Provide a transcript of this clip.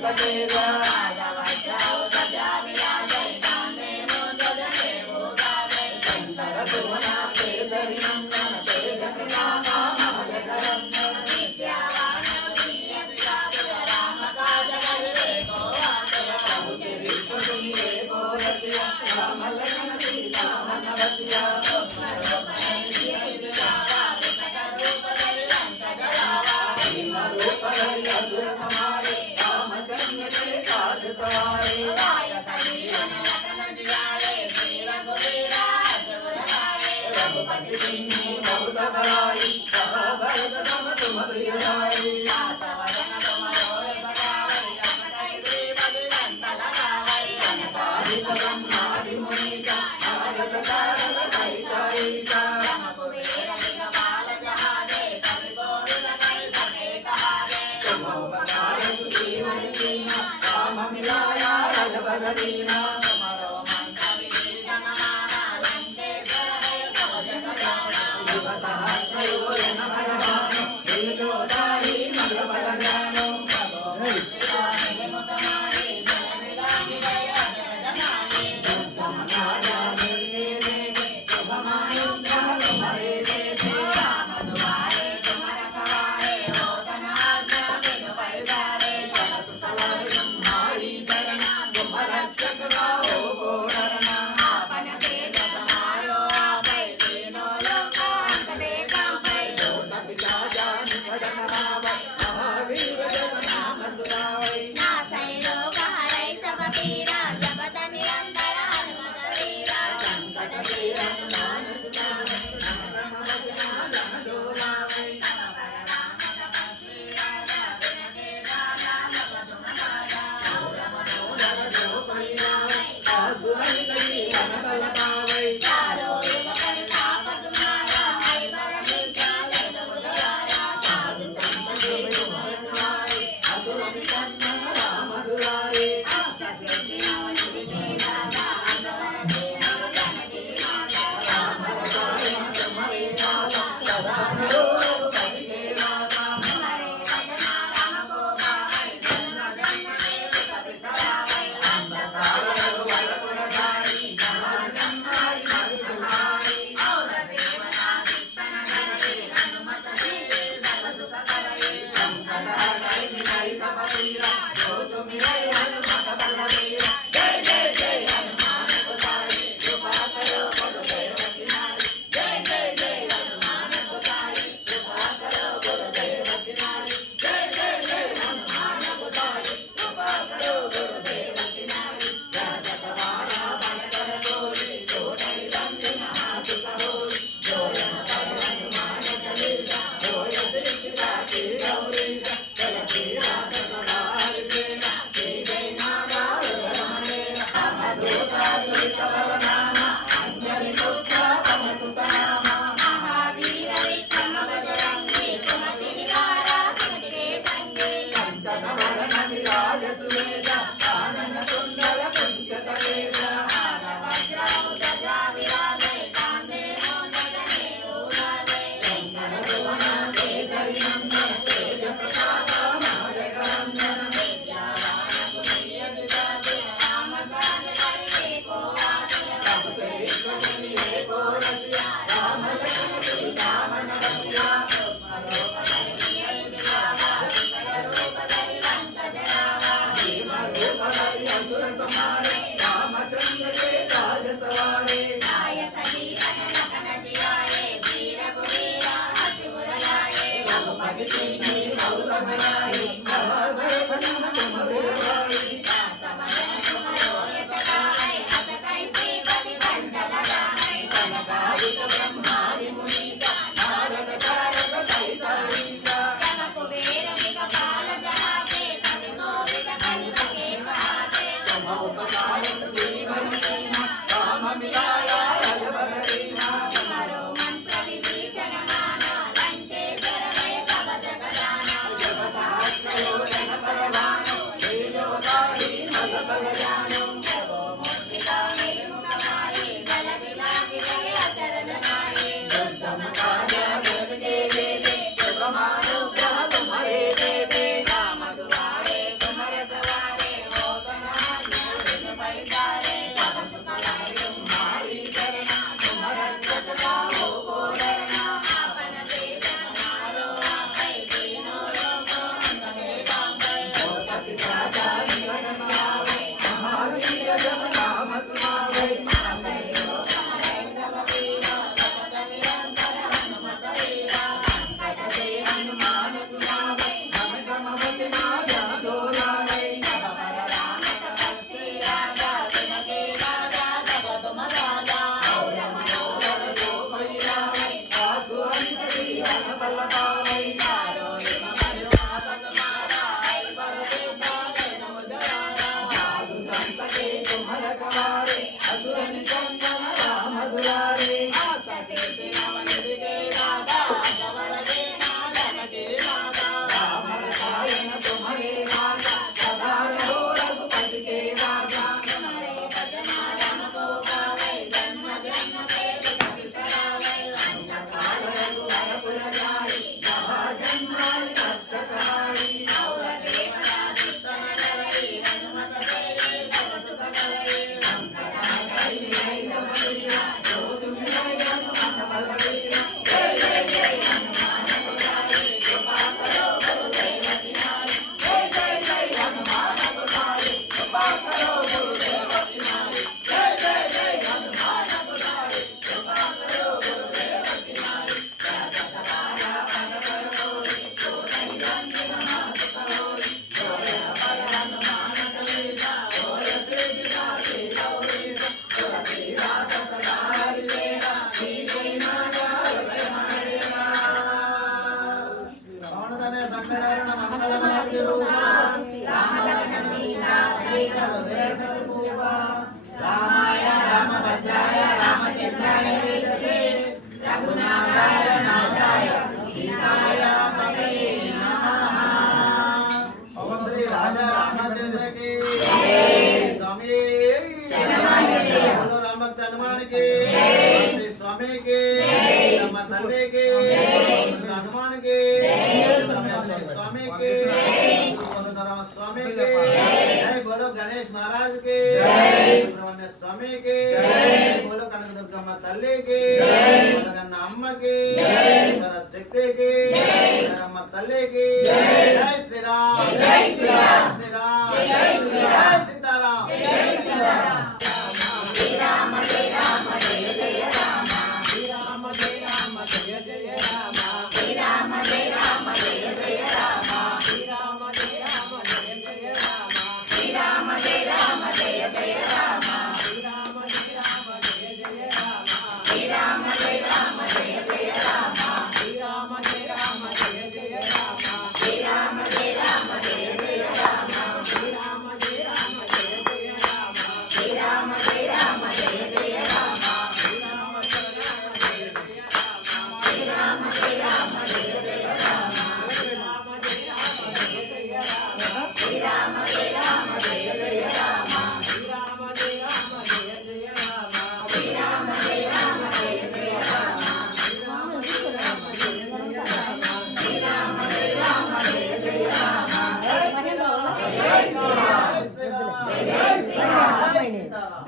Thank you. रामाय रामभद्राय रामचंद्राय वेदसे रघुनाथाय नाथाय सीताय पतये नमः। ओम श्री राजा रामचंद्र की जय। स्वामी बोलो रामभक्त हनुमान की जय। स्वामी की राम तल्ले की हनुमान की स्वामी की राम स्वामी की जय। बोलो गणेश महाराज की जय। सुब्रह्मण्य स्वामी की जय। बोलो कनक दुर्गम्मा तल्ली की जय। बोलो गन्ना अम्मा की जय। शक्ति की जय। अम्मा तल्ली की जय। जय श्री राम जय श्री राम श्री राम जय श्री राम सीताराम जय सीताराम। राम जय राम जय जय राम राम जय राम जय जय राम राम जय राम जय जय राम राम जय राम जय जय राम राम जय राम जय जय राम राम जय राम जय जय राम राम जय राम जय जय राम राम जय राम जय जय राम राम जय राम जय जय राम राम जय राम जय जय राम राम जय राम जय जय राम राम जय राम जय जय राम राम जय राम जय जय राम राम जय राम जय जय राम राम जय राम जय जय राम राम जय राम जय जय राम राम जय राम जय जय राम राम जय राम जय जय राम जय श्री राम जय श्री राम जय श्री राम।